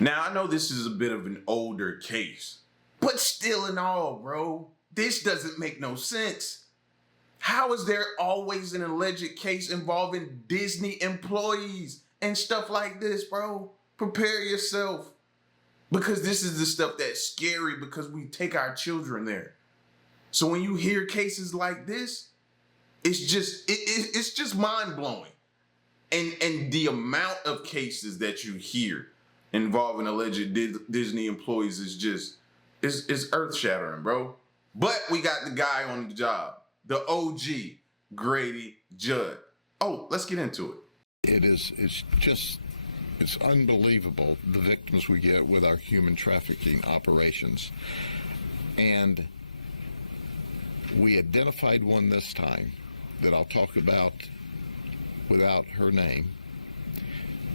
Now, I know this is a bit of an older case, but still in all, bro, this doesn't make no sense. How is there always an alleged case involving Disney employees and stuff like this, bro? Prepare yourself. Because this is the stuff that's scary because we take our children there. So when you hear cases like this, it's just mind-blowing. And the amount of cases that you hear involving alleged Disney employees is earth-shattering, bro. But we got the guy on the job, the OG, Grady Judd. Oh, let's get into it. It's unbelievable the victims we get with our human trafficking operations. And we identified one this time that I'll talk about without her name.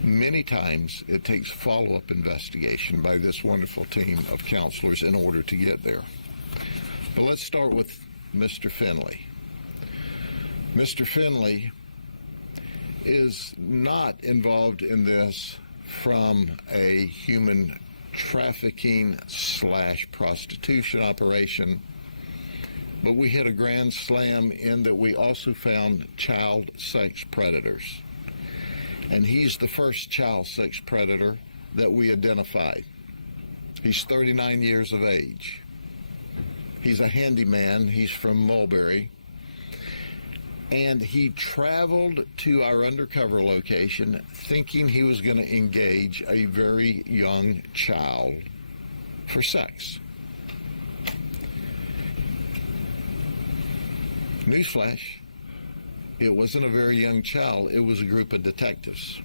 Many times it takes follow-up investigation by this wonderful team of counselors in order to get there. But let's start with Mr. Finley. Mr. Finley is not involved in this from a human trafficking / prostitution operation, but we hit a grand slam in that we also found child sex predators. And he's the first child sex predator that we identified. He's 39 years of age. He's a handyman. He's from Mulberry. And he traveled to our undercover location thinking he was going to engage a very young child for sex. Newsflash, it wasn't a very young child, it was a group of detectives.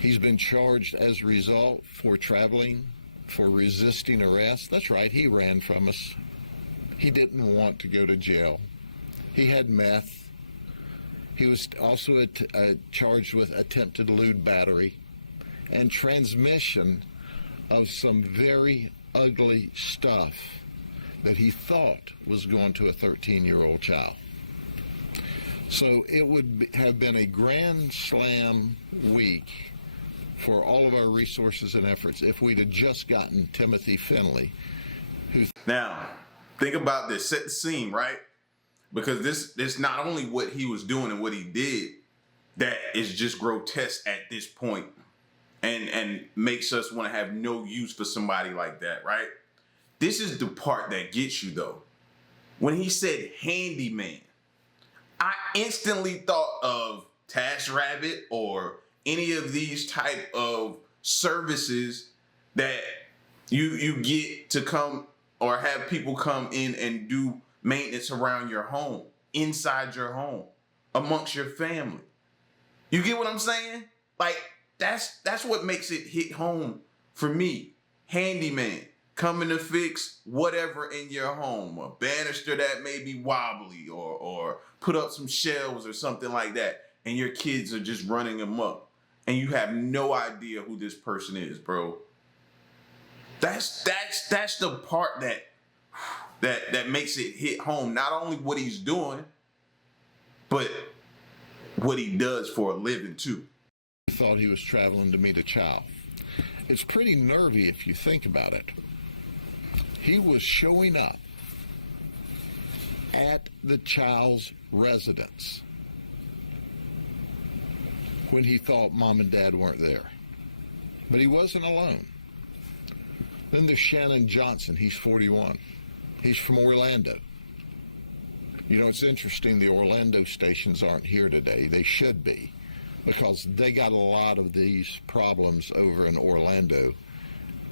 He's been charged as a result for traveling, for resisting arrest. That's right, he ran from us. He didn't want to go to jail. He had meth. He was also charged with attempted lewd battery and transmission of some very ugly stuff that he thought was going to a 13-year-old child. So it would have been a grand slam week for all of our resources and efforts if we'd have just gotten Timothy Finley. Now, think about this. Set the scene, right? Because this not only what he was doing and what he did that is just grotesque at this point and makes us want to have no use for somebody like that, right? This is the part that gets you, though. When he said handyman, I instantly thought of TaskRabbit or any of these type of services that you get to come or have people come in and do maintenance around your home, inside your home, amongst your family. You get what I'm saying? Like, that's what makes it hit home for me. Handyman, coming to fix whatever in your home, a banister that may be wobbly or put up some shelves or something like that, and your kids are just running amok, and you have no idea who this person is, bro. That's the part that makes it hit home. Not only what he's doing, but what he does for a living too. He thought he was traveling to meet a child. It's pretty nervy if you think about it. He was showing up at the child's residence when he thought mom and dad weren't there. But he wasn't alone. Then there's Shannon Johnson. He's 41. He's from Orlando. You know, it's interesting the Orlando stations aren't here today. They should be, because they got a lot of these problems over in Orlando,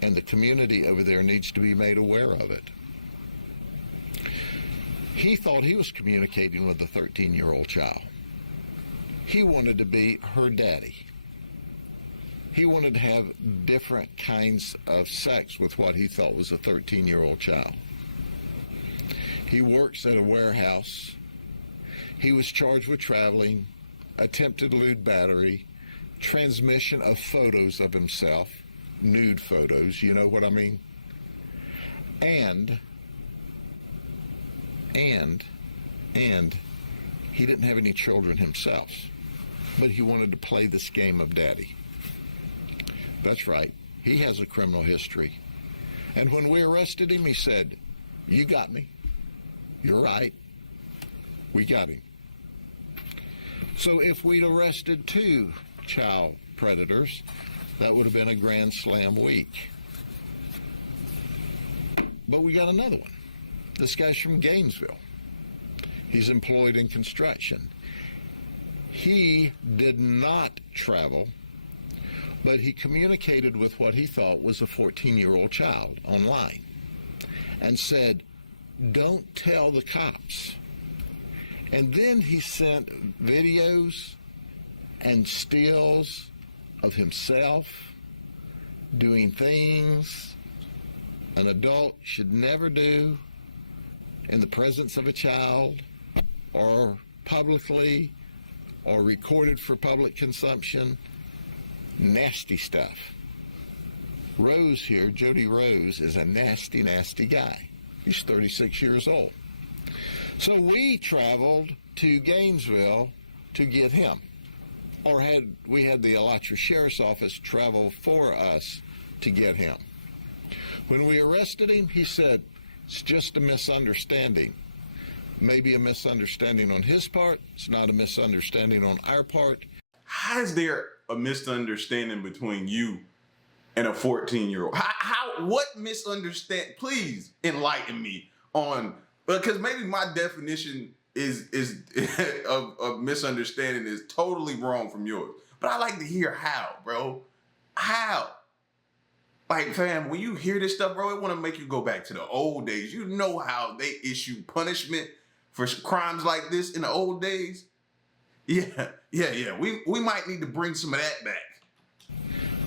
and the community over there needs to be made aware of it. He thought he was communicating with a 13-year-old child. He wanted to be her daddy. He wanted to have different kinds of sex with what he thought was a 13-year-old child. He works at a warehouse. He was charged with traveling, attempted lewd battery, transmission of photos of himself, nude photos, you know what I mean? And he didn't have any children himself, but he wanted to play this game of daddy. That's right. He has a criminal history. And when we arrested him, he said, "You got me. You're right. We got him." So if we'd arrested 2 child predators, that would have been a grand slam week. But we got another one. This guy's from Gainesville. He's employed in construction. He did not travel, but he communicated with what he thought was a 14-year-old child online and said, "Don't tell the cops." And then he sent videos and stills of himself doing things an adult should never do in the presence of a child, or publicly, or recorded for public consumption. Nasty stuff. Rose here, Jody Rose, is a nasty, nasty guy. He's 36 years old. So we traveled to Gainesville to get him. Or we had the Alachua Sheriff's Office travel for us to get him. When we arrested him, he said, "It's just a misunderstanding." Maybe a misunderstanding on his part. It's not a misunderstanding on our part. How is there a misunderstanding between you and a 14-year-old? What misunderstand? Please enlighten me on, because maybe my definition is of misunderstanding is totally wrong from yours. But I like to hear how, bro. How? Like, fam, when you hear this stuff, bro, it want to make you go back to the old days. You know how they issue punishment for crimes like this in the old days? Yeah. We might need to bring some of that back.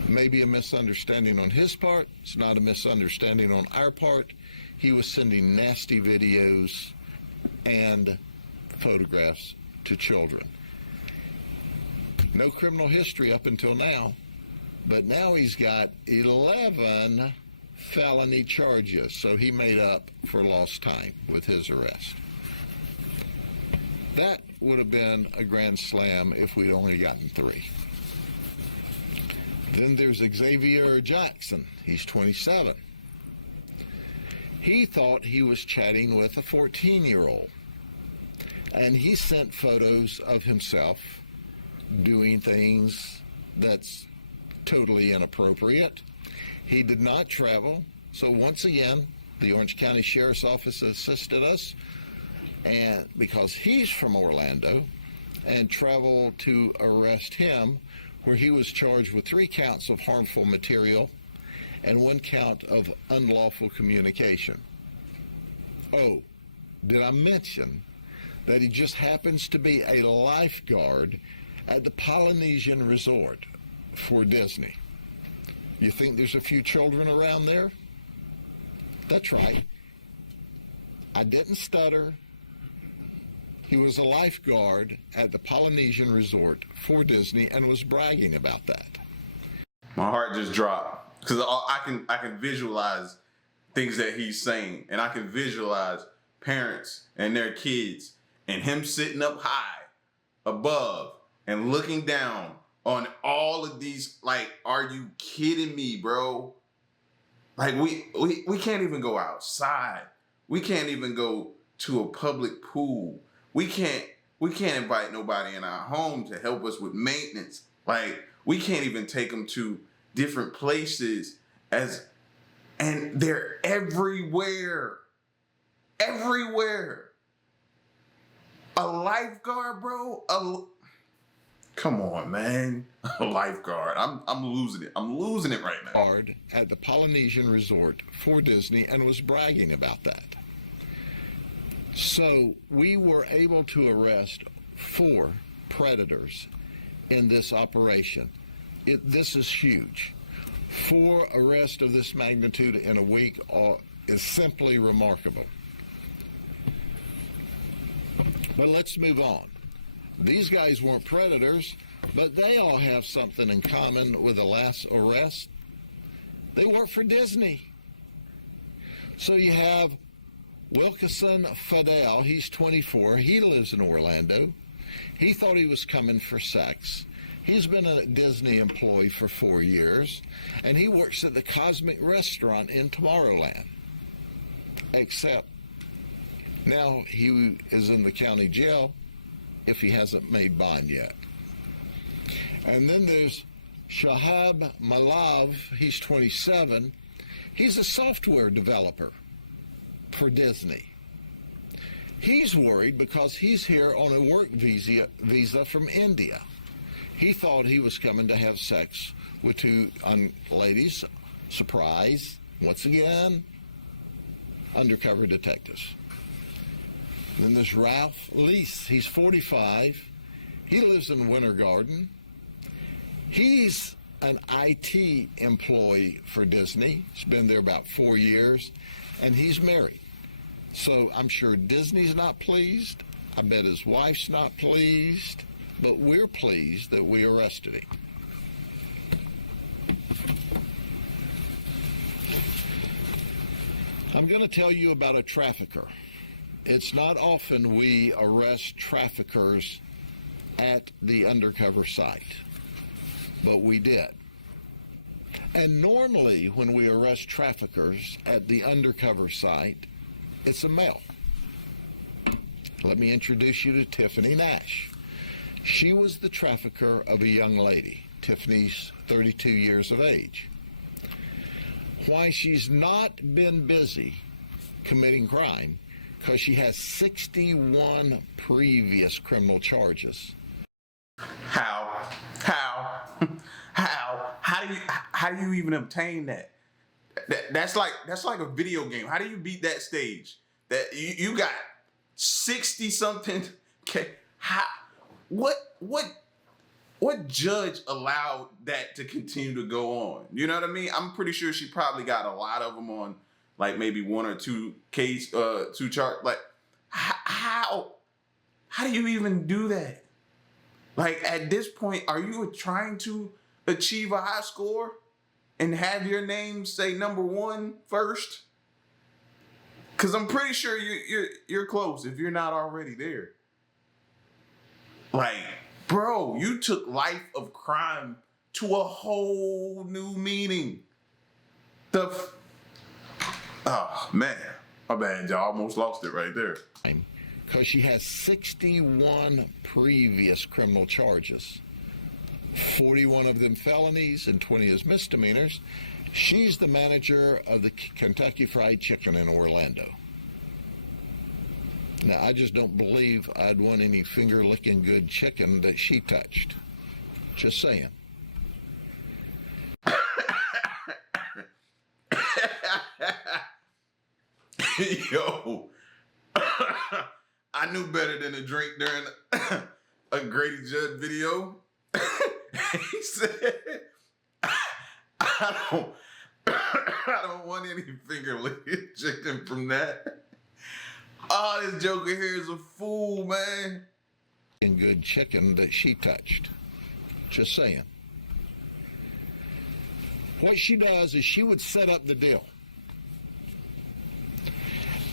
Maybe a misunderstanding on his part. It's not a misunderstanding on our part. He was sending nasty videos and photographs to children. No criminal history up until now, but now he's got 11 felony charges, so he made up for lost time with his arrest. That would have been a grand slam if we'd only gotten 3. Then there's Xavier Jackson. He's 27. He thought he was chatting with a 14-year-old, and he sent photos of himself doing things that's totally inappropriate. He did not travel, so once again, the Orange County Sheriff's Office assisted us, and because he's from Orlando, and traveled to arrest him, where he was charged with 3 counts of harmful material and 1 count of unlawful communication. Oh, did I mention that he just happens to be a lifeguard at the Polynesian Resort for Disney? You think there's a few children around there? That's right. I didn't stutter. He was a lifeguard at the Polynesian Resort for Disney and was bragging about that. My heart just dropped because I can visualize things that he's saying, and I can visualize parents and their kids and him sitting up high above and looking down on all of these. Like, are you kidding me, bro? Like, we can't even go outside. We can't even go to a public pool. We can't invite nobody in our home to help us with maintenance. Like, we can't even take them to different places and they're everywhere. Everywhere. A lifeguard, bro? Come on, man. A lifeguard. I'm losing it. I'm losing it right now. Guard at the Polynesian Resort for Disney and was bragging about that. So we were able to arrest 4 predators in this operation. This is huge. 4 arrests of this magnitude in a week is simply remarkable. But let's move on. These guys weren't predators, but they all have something in common with the last arrest. They work for Disney. So you have Wilkeson Fidel. He's 24. He lives in Orlando. He thought he was coming for sex. He's been a Disney employee for 4 years, and he works at the Cosmic Restaurant in Tomorrowland. Except now he is in the county jail if he hasn't made bond yet. And then there's Shahab Malav. He's 27. He's a software developer for Disney. He's worried because he's here on a work visa from India. He thought he was coming to have sex with two ladies. Surprise, once again, undercover detectives. Then there's Ralph Leese. He's 45. He lives in Winter Garden. He's an IT employee for Disney. He's been there about 4 years, and he's married. So I'm sure Disney's not pleased. I bet his wife's not pleased, but we're pleased that we arrested him. I'm going to tell you about a trafficker. It's not often we arrest traffickers at the undercover site, but we did. And normally when we arrest traffickers at the undercover site, it's a male. Let me introduce you to Tiffany Nash. She was the trafficker of a young lady. Tiffany's 32 years of age. Why she's not been busy committing crime? Because she has 61 previous criminal charges. How do you even obtain that? That's like a video game. How do you beat that stage? That you got 60 something. Okay, what judge allowed that to continue to go on? You know what I mean? I'm pretty sure she probably got a lot of them on, like maybe one or two chart. Like how do you even do that? Like at this point, are you trying to achieve a high score and have your name say number one first? Because I'm pretty sure you're close if you're not already there. Like, bro, you took life of crime to a whole new meaning. Oh man, my bad, y'all. Almost lost it right there. Because she has 61 previous criminal charges. 41 of them felonies and 20 as misdemeanors. She's the manager of the Kentucky Fried Chicken in Orlando. Now, I just don't believe I'd want any finger-licking good chicken that she touched. Just saying. Yo, I knew better than to drink during a Grady Judd video. He said, I don't want any finger licking chicken from that. Oh, this joker here is a fool, man. And good chicken that she touched. Just saying. What she does is she would set up the deal.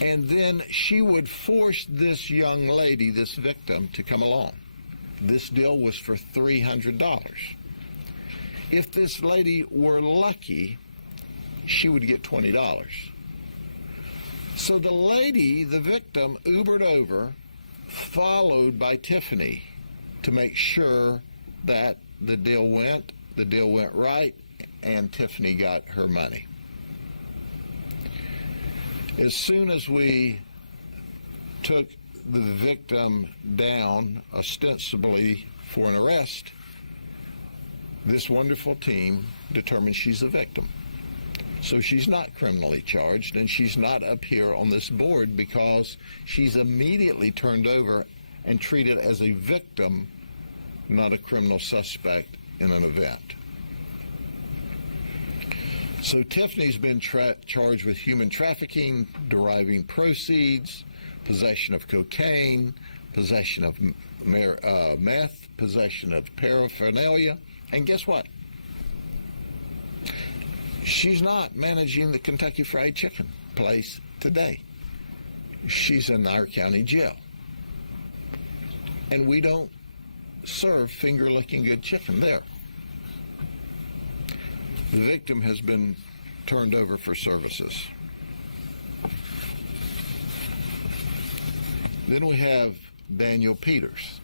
And then she would force this young lady, this victim, to come along. This deal was for $300. If this lady were lucky, she would get $20. So the lady, the victim, Ubered over, followed by Tiffany to make sure that the deal went right, and Tiffany got her money. As soon as we took the victim down, ostensibly for an arrest, this wonderful team determined she's a victim. So she's not criminally charged, and she's not up here on this board because she's immediately turned over and treated as a victim, not a criminal suspect in an event. So Tiffany's been charged with human trafficking, deriving proceeds, possession of cocaine, possession of meth, possession of paraphernalia, and guess what? She's not managing the Kentucky Fried Chicken place today. She's in our county jail. And we don't serve finger-licking good chicken there. The victim has been turned over for services. Then we have Daniel Peters,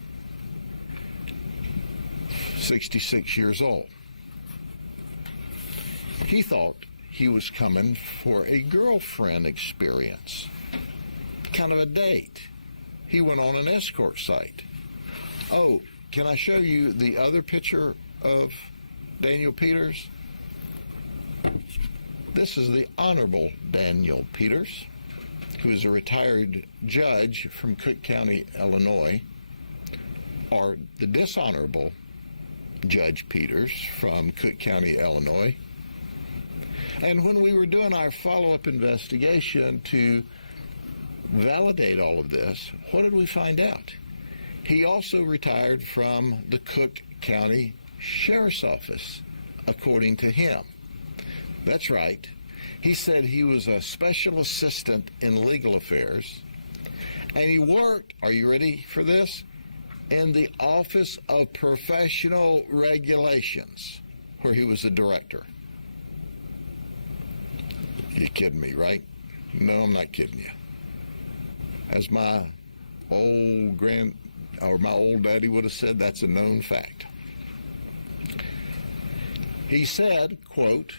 66 years old. He thought he was coming for a girlfriend experience, kind of a date. He went on an escort site. Oh, can I show you the other picture of Daniel Peters? This is the Honorable Daniel Peters, who is a retired judge from Cook County, Illinois, or the Dishonorable Judge Peters from Cook County, Illinois. And when we were doing our follow-up investigation to validate all of this, what did we find out? He also retired from the Cook County Sheriff's Office, according to him. That's right. He said he was a special assistant in legal affairs, and he worked, are you ready for this, in the Office of Professional Regulations, where he was the director. You're kidding me, right? No, I'm not kidding you. As my old daddy would have said, that's a known fact. He said, quote,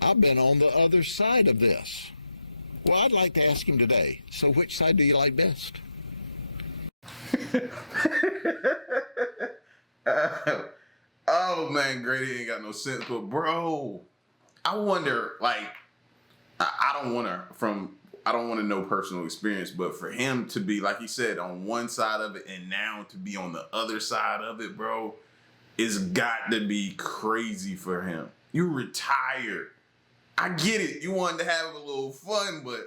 I've been on the other side of this. Well, I'd like to ask him today, so which side do you like best? Oh man, Grady ain't got no sense, but bro, I wonder, like, I don't want to know personal experience, but for him to be, like he said, on one side of it and now to be on the other side of it, bro, it's got to be crazy for him. You retired. I get it. You wanted to have a little fun, but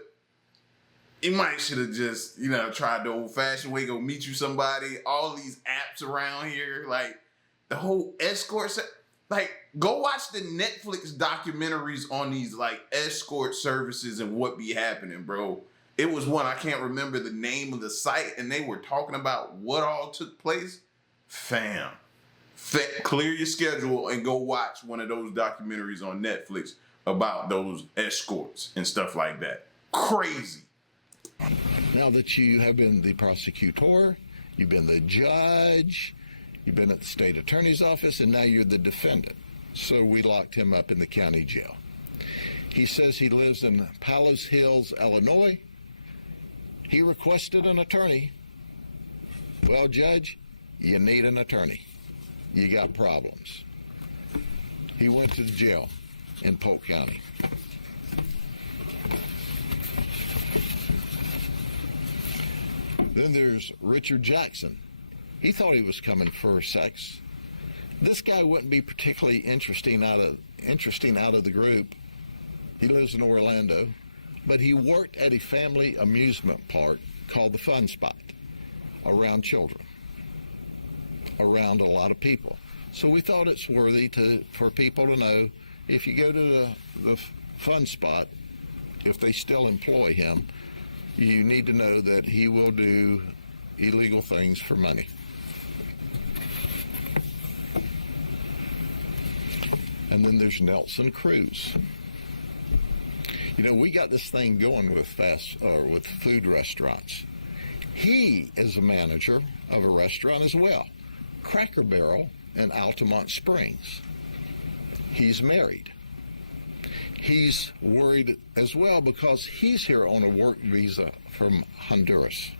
you might should have just, tried the old-fashioned way, go meet you somebody. All these apps around here, like the whole escort, like go watch the Netflix documentaries on these like escort services and what be happening, bro. It was one, I can't remember the name of the site, and they were talking about what all took place. Fam, clear your schedule and go watch one of those documentaries on Netflix about those escorts and stuff like that. Crazy. Now that you have been the prosecutor, you've been the judge, you've been at the state attorney's office, and now you're the defendant. So we locked him up in the county jail. He says he lives in Palos Hills, Illinois. He requested an attorney. Well, Judge, you need an attorney. You got problems. He went to the jail in Polk County. Then there's Richard Jackson. He thought he was coming for sex. This guy wouldn't be particularly interesting out of the group. He lives in Orlando, but he worked at a family amusement park called the Fun Spot, around children, around a lot of people. So we thought it's worthy for people to know, if you go to the Fun Spot, if they still employ him, you need to know that he will do illegal things for money. And then there's Nelson Cruz. We got this thing going with with food restaurants. He is a manager of a restaurant as well, Cracker Barrel in Altamont Springs. He's married. He's worried as well because he's here on a work visa from Honduras.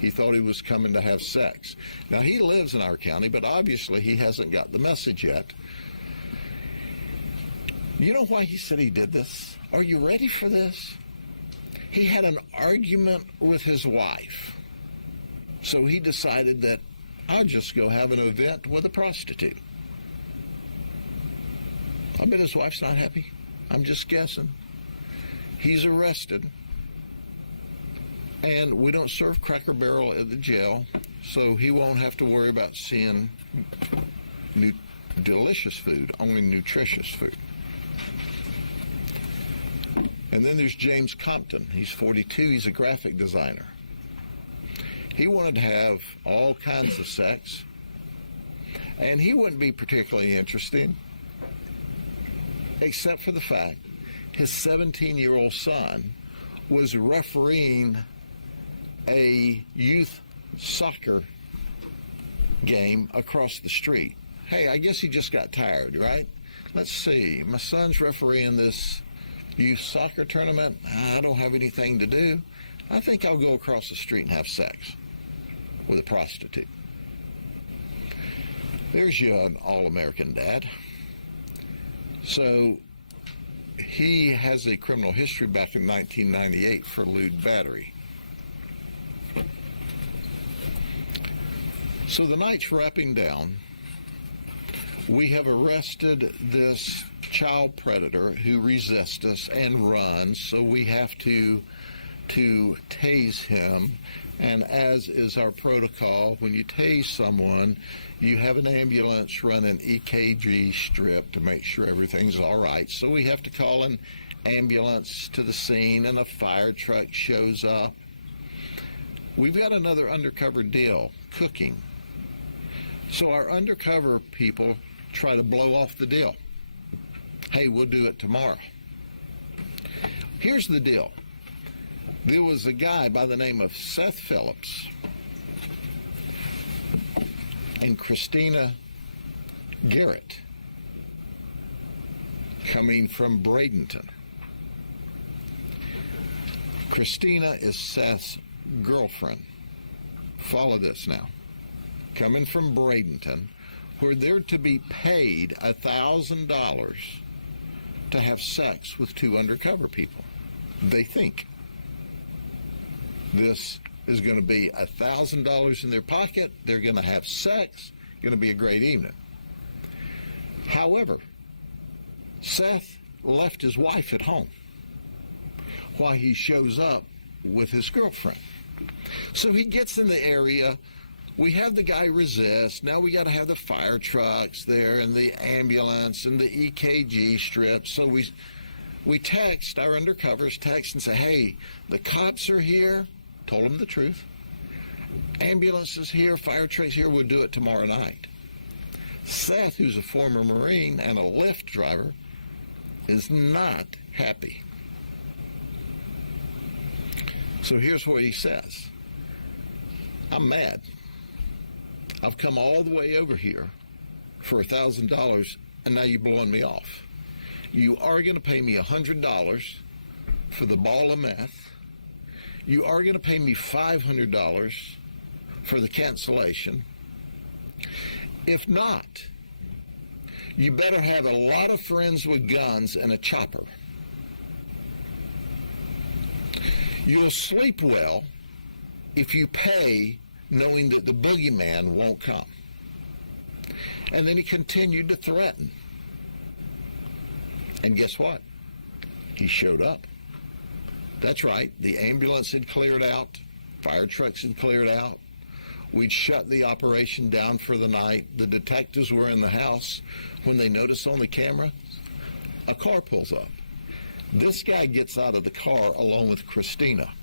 He thought he was coming to have sex. Now, he lives in our county, but obviously he hasn't got the message yet. You know why he said he did this? Are you ready for this? He had an argument with his wife. So he decided that I'll just go have an event with a prostitute. I bet his wife's not happy. I'm just guessing. He's arrested. And we don't serve Cracker Barrel at the jail, so he won't have to worry about seeing delicious food, only nutritious food. And then there's James Compton. He's 42. He's a graphic designer. He wanted to have all kinds of sex And he wouldn't be particularly interesting, except for the fact his 17-year-old son was refereeing a youth soccer game across the street. Hey, I guess he just got tired, right? Let's see, my son's refereeing this youth soccer tournament. I don't have anything to do. I think I'll go across the street and have sex with a prostitute. There's your all-American dad. So he has a criminal history back in 1998 for lewd battery. So the night's wrapping down. We have arrested this child predator who resists us and runs, so we have to tase him. And as is our protocol, when you tase someone, you have an ambulance run an EKG strip to make sure everything's all right. So we have to call an ambulance to the scene, and a fire truck shows up. We've got another undercover deal cooking. So our undercover people try to blow off the deal. Hey, we'll do it tomorrow. Here's the deal. There was a guy by the name of Seth Phillips and Christina Garrett coming from Bradenton. Christina is Seth's girlfriend. Follow this now. Coming from Bradenton, where they're to be paid $1,000 to have sex with two undercover people. They think this is going to be $1,000 in their pocket. They're going to have sex. Going to be a great evening. However, Seth left his wife at home while he shows up with his girlfriend. So he gets in the area. We have the guy resist. Now we got to have the fire trucks there and the ambulance and the EKG strip. So we text, our undercovers text and say, hey, the cops are here. Told them the truth. Ambulance is here, fire trucks here, we'll do it tomorrow night. Seth, who's a former Marine and a Lyft driver, is not happy. So here's what he says. I'm mad. I've come all the way over here for $1,000 and now you're blowing me off. You are going to pay me $100 for the ball of meth. You are going to pay me $500 for the cancellation. If not, you better have a lot of friends with guns and a chopper. You'll sleep well if you pay knowing that the boogeyman won't come. And then he continued to threaten. And guess what? He showed up. That's right, the ambulance had cleared out, fire trucks had cleared out. We'd shut the operation down for the night. The detectives were in the house when they noticed on the camera, a car pulls up. This guy gets out of the car along with Christina.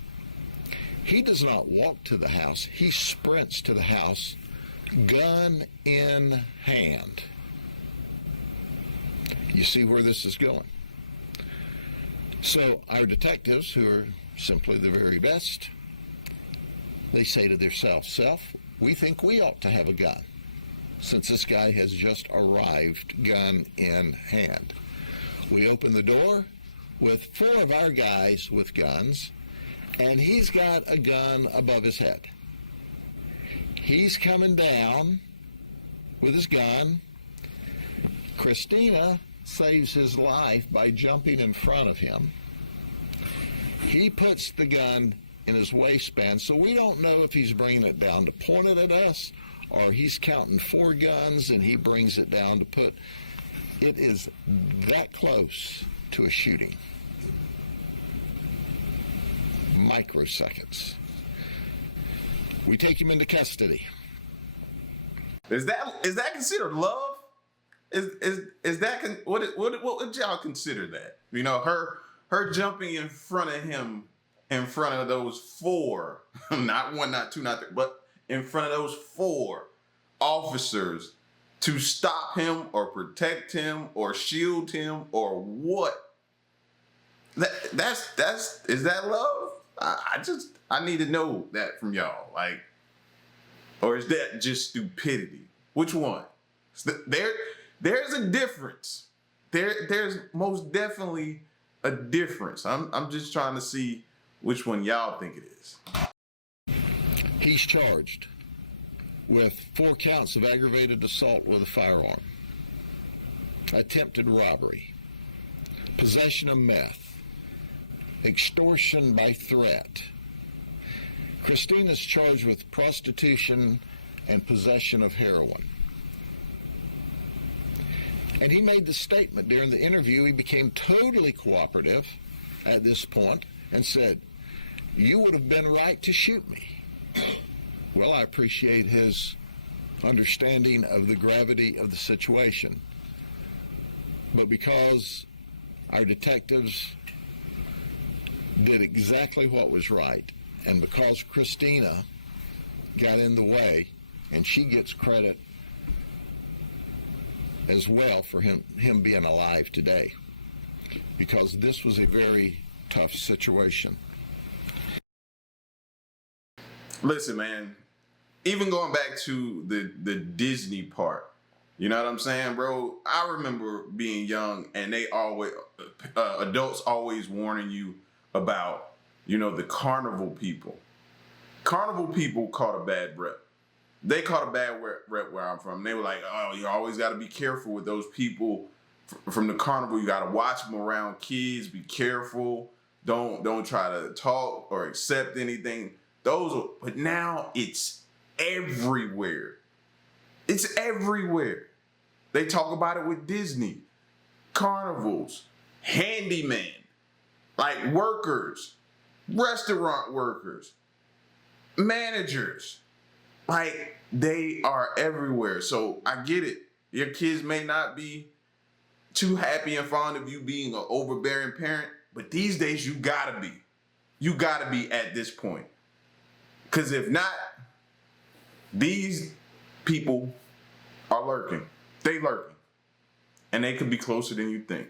He does not walk to the house, he sprints to the house, gun in hand. You see where this is going. So our detectives, who are simply the very best, they say to themselves, Self, we think we ought to have a gun, since this guy has just arrived gun in hand. We open the door with 4 of our guys with guns, and he's got a gun above his head. He's coming down with his gun. Christina saves his life by jumping in front of him. He puts the gun in his waistband, so we don't know if he's bringing it down to point it at us or he's counting 4 guns and he brings it down to put. It is that close to a shooting. Microseconds. We take him into custody. Is that considered love? Is that what would y'all consider that? You know, her jumping in front of him, in front of those 4, not 1, not 2, not 3, but in front of those 4 officers, to stop him or protect him or shield him or what? That's is that love? I need to know that from y'all. Like, or is that just stupidity? Which one? There's a difference. There's most definitely a difference. I'm just trying to see which one y'all think it is. He's charged with 4 counts of aggravated assault with a firearm, attempted robbery, possession of meth, extortion by threat. Christina's charged with prostitution and possession of heroin. And he made the statement during the interview. He became totally cooperative at this point and said, "You would have been right to shoot me." Well, I appreciate his understanding of the gravity of the situation. But because our detectives did exactly what was right, and because Christina got in the way, and she gets credit as well for him being alive today, because this was a very tough situation. Listen, man, even going back to the Disney part, you know what I'm saying, bro? I remember being young and they always, adults always warning you about, you know, the carnival people. Carnival people caught a bad rep. They caught a bad rep where I'm from. They were like, oh, you always got to be careful with those people from the carnival. You got to watch them around kids. Be careful. Don't try to talk or accept anything. But now it's everywhere. It's everywhere. They talk about it with Disney, carnivals, handyman, like workers, restaurant workers, managers. Like, they are everywhere. So I get it. Your kids may not be too happy and fond of you being an overbearing parent, but these days you gotta be. You gotta be at this point. Because if not, these people are lurking. They lurking. And they could be closer than you think.